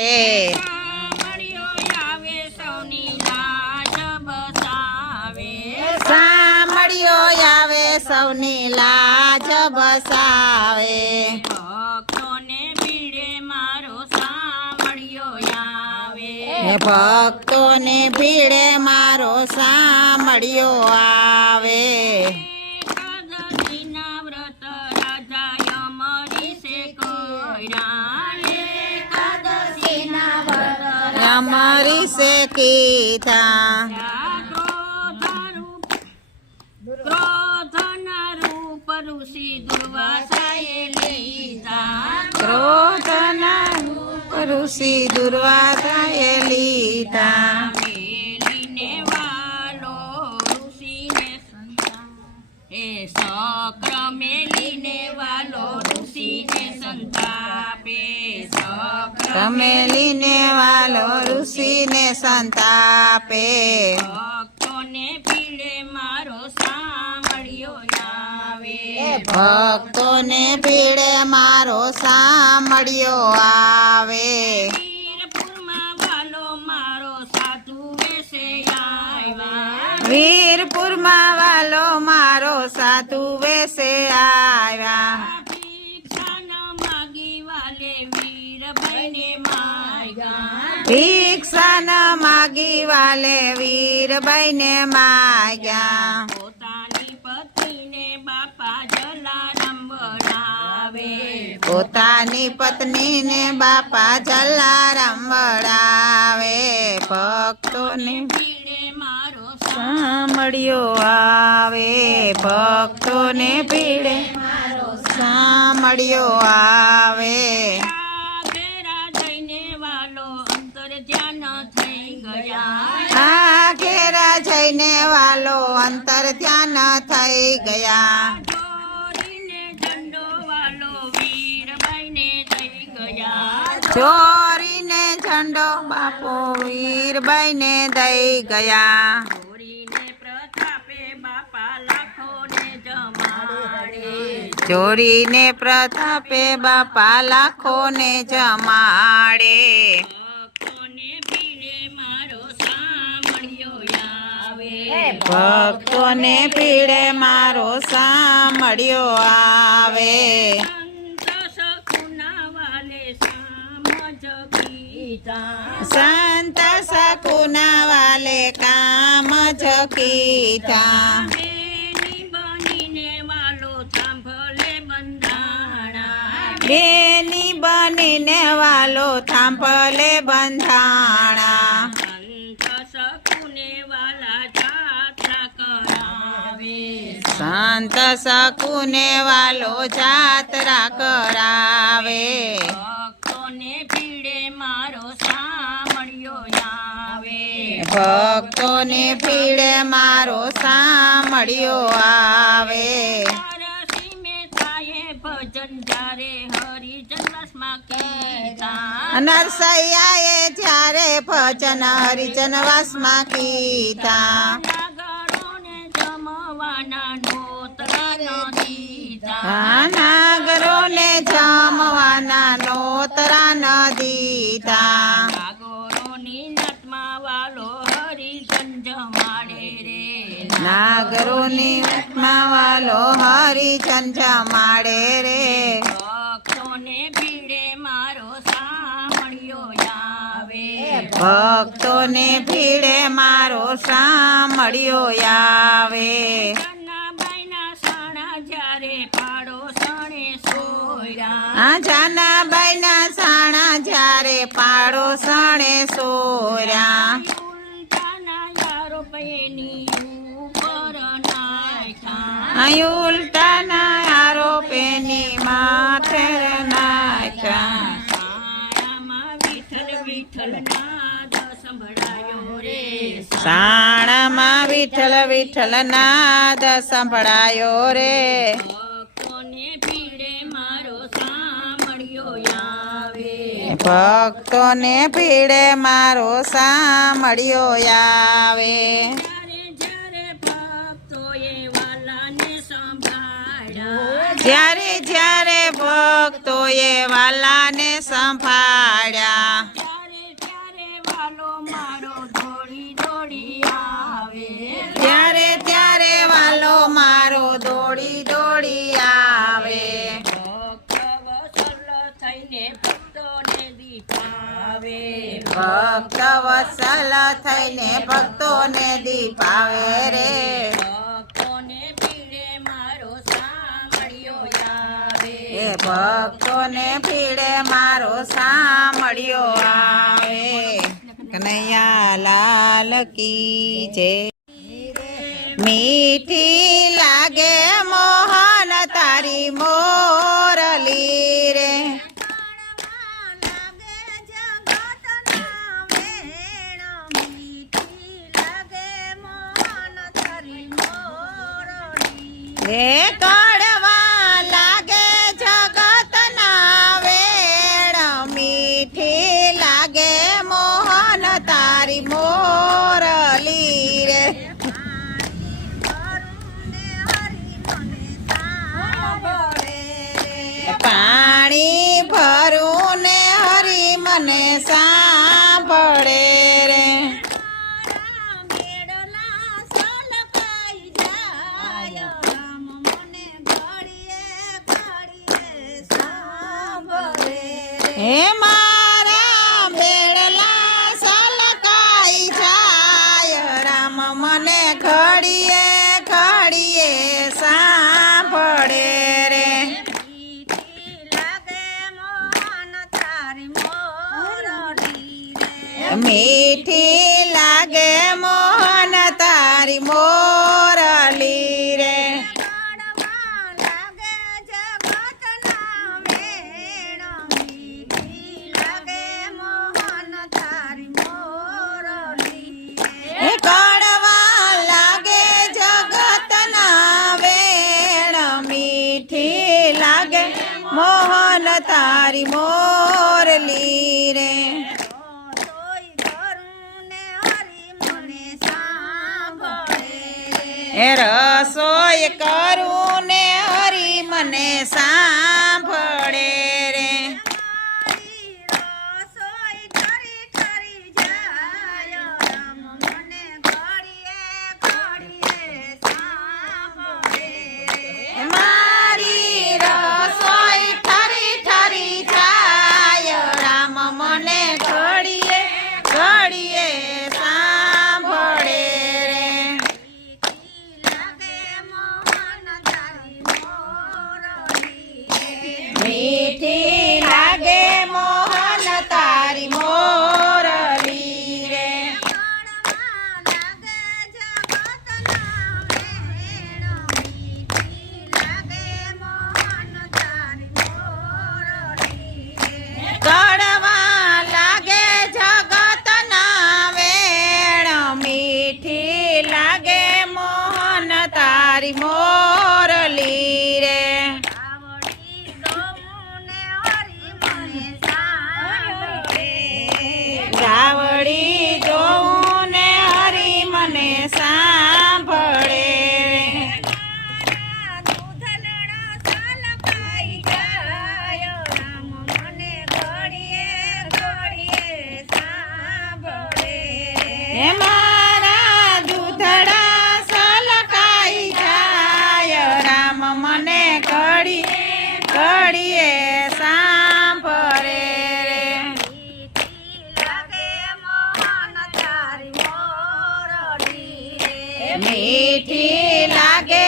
એ. સાંભળ્યો આવે સૌની લાજ બસાવે. સાંભળ્યો આવે સૌની લાજ બસાવે ભક્તોને ભીડે મારો સાંભળ્યો આવે. ભક્તોને ભીડે મારો સાંભળ્યો આવે. ક્રોધરૂપ ક્રોધના રૂપ ઋષિ દુર્વાસાએ લીધા ક્રોધના ઋષિ દુર્વાસાએ લીધા વાલો ઋષિને સંતાપે ભક્તોને પીડે મારો સાંભળ્યો આવે. ભક્તોને ભીડે મારો સાંભળ્યો આવે. વીરપુરમાં વાલો મારો સાધુ વેસે આવ્યા. માગી વાલે વીરબાઈને માગ્યા. પોતાની પત્નીને બાપા જલારામ વડાવે પોતાની પત્નીને બાપા જલારામ વડાવે ભક્તોને પીડે મારો સાંભળ્યો આવે. ભક્તોને ભીડે સાંભળ્યો આવે ઘેરા જઈને વાલો અંતર ધ્યાન થઈ ગયા. આ ઘેરા જઈને વાલો અંતર ધ્યાન થઈ ગયા. ચોરીને ઝંડો વાલો વીરબાઈને થઈ ગયા. ચોરીને ઝંડો બાપો વીરબાઈને દઈ ગયા. ચોરીને પ્રતાપે બાપા લાખોને જમાડે ચોરીને પ્રતાપે બાપા લાખોને જમાડે ભક્તોને પીડે મારો સાંભળ્યો આવે ભક્તોને પીડે મારો સાંભળ્યો આવે. સંત સકુના વાલે કામ જકીતા બેની બનીને વાલો થાંભલે બંધાણા સંત સખુને વાલા જાત્રા કરાવે સંત સકુને વાલો જાત્રા કરાવે ભક્તોને ભીડે મારો સામળ્યો આવે. ભક્તોને ભીડે મારો સામળ્યો આવે. નરસૈયાએ જ્યારે ભજન હરિજન વાસમાં કીધા નોતરા ન જમવાના નોતરા ન દીધા નાગરોની નાતમાં વાલો જમાડે રે. નાગરોની આત્મા વાલો હરિજન જમાડે રે. ભક્તોને ભીડે મારો સાંભળ્યો આવે ભક્તોને ભીડે મારો સાંભળ્યો આવે સોયરા જાના બાઈના સાણા જ્યારે પાડો સણે સોર્યા. અહીં ઉલટાના આરોપેની સંભળાયો નાખ્યા સાણામાં વિઠ્ઠલ વિઠ્ઠલ નાદ સંભળાયો રે. ભક્તોને ભીડે મારો સાંભળ્યો આવે. જ્યારે જ્યારે ભક્તોએ વાલાને સંભાળ્યા. ભક્ત થઈને ભક્તોને દીપાવે રે. ભક્તોને પીડે મારો સાંભળ્યો આવે. ભક્તોને પીડે મારો સાંભળ્યો આવે. કનૈયા લાલ કી છે મીઠી લાગે મોહન તારી મોરલી હે મારા બેડલા સલકાઈ જાય. રામ મને ઘડીએ ઘડીએ સાંભળે રે. મીઠી મોહન તારી મોરલી રે હે રસોઈ કરું ને હરી મને સાંભળે મારા દૂધડા સલકાઈ રામ મને ઘડી ઘડીએ સાંભળે રે. મીઠી લાગે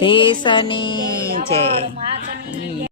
દેશની જય જય